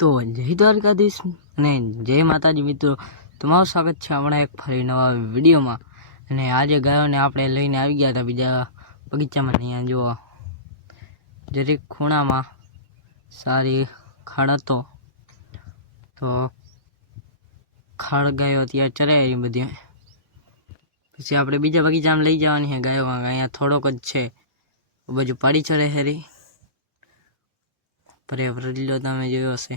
તો જય દ્વારકાધીશ અને જય માતાજી મિત્રો, તમારું સ્વાગત છે આપણા એક ફરી નવા વિડીયોમાં। અને આજે ગાયોને આપણે લઈને આવી ગયા હતા બીજા બગીચામાં। અહીંયા જો જરીક ખૂણામાં સારી ખાડ હતો, તો ખાડ ગાયો અત્યારે ચરાય એ બધી। પછી આપણે બીજા બગીચામાં લઈ જવાની છે ગાયોમાં। અહીંયા થોડોક જ છે, બાજુ પાડી ચરે હેરી પર્યાવરણ લો તમે જોયો હશે।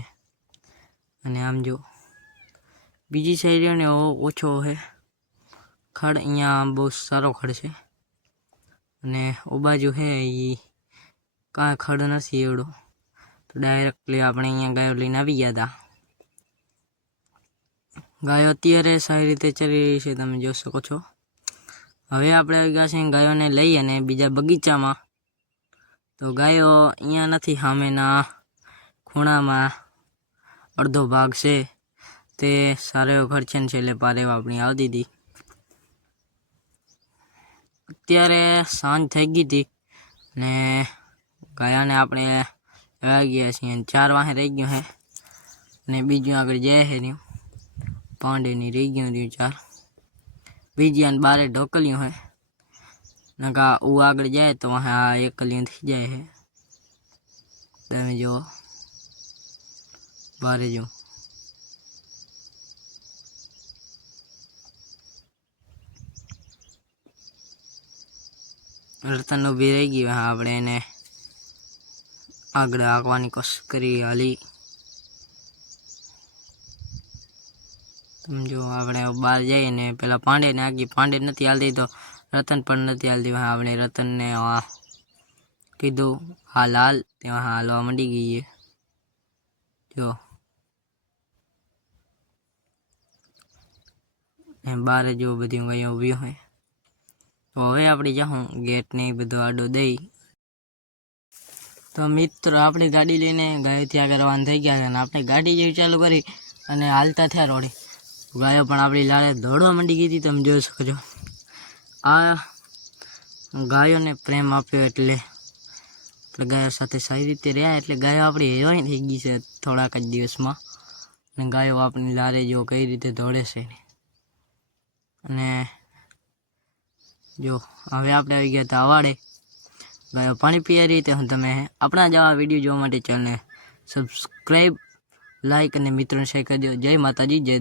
અને આમ જો બીજી સાઈડ ને ઓછો છે ખાડ, અહીંયા બહુ સારો ખાડ છે। અને ઓ બાજુ છે એ કાંઈ ખાડ નથી એવડો, તો ડાયરેક્ટલી આપણે અહીંયા ગાયો લઈને આવી ગયા હતા। ગાયો અત્યારે સારી રીતે ચરી રહી છે, તમે જોઈ શકો છો। હવે આપણે આવી ગયા છે ગાયોને લઈ અને બીજા બગીચામાં। તો ગાયો અહીંયા નથી, સામેના ખૂણામાં અડધો ભાગ છે તે સારો એવો ઘર છે ને છેલ્લે પારે આપણી આવતી હતી। અત્યારે સાંજ થઈ ગઈ હતી ને ગાયાને આપણે આવી ગયા છીએ। 4 વાહે રહી ગયું છે ને બીજું આગળ જાય છે રહ્યું પાંડેની રહી ગયું રહ્યું 4, બીજી અને બારે ઢોકલ્યું છે નકા ऊ આગળ જાય તો આ એકલિયું થઈ જાય છે। તમે જો બારે જો રતન ઊભી રહી ગઈ, આપણે એને આગળ આંકવાની કોશિશ કરી હાલી। તમે જો આપણે બહાર જઈએ ને પેલા પાંડેને આગી, પાંડે નથી હાલતી તો રતન પણ નથી હાલતી। આપણે રતનને કીધું હાલ હાલ, ત્યાં હાલવા માંડી ગઈ જો। બાર જો બધી ગાયો ઊભી હોય, તો હવે આપણે જાઉં ગેટ ને બધું આડો દઈ। તો મિત્રો આપણી ગાડી લઈને ગાયો ત્યાં રવાના થઈ ગયા છે અને આપણે ગાડી જેવી ચાલુ કરી અને હાલતા થયા રોડે, ગાયો પણ આપણી લાળે દોડવા માંડી ગઈ હતી। તમે જોઈ શકો છો, આ ગાયોને પ્રેમ આપ્યો એટલે ગાયો સાથે સારી રીતે રહ્યા એટલે ગાયો આપણી હેરોઈન થઈ ગઈ છે થોડાક જ દિવસમાં। અને ગાયો આપણી લારે જો કઈ રીતે દોડે છે। અને જો હવે આપણે આવી ગયા હતા અવાડે, ગાયો પાણી પીવા રહી તે હું તમે આપણા જેવા વિડીયો જોવા માટે ચેનલને સબસ્ક્રાઈબ, લાઈક અને મિત્રોને શેર કરી દો। જય માતાજી, જય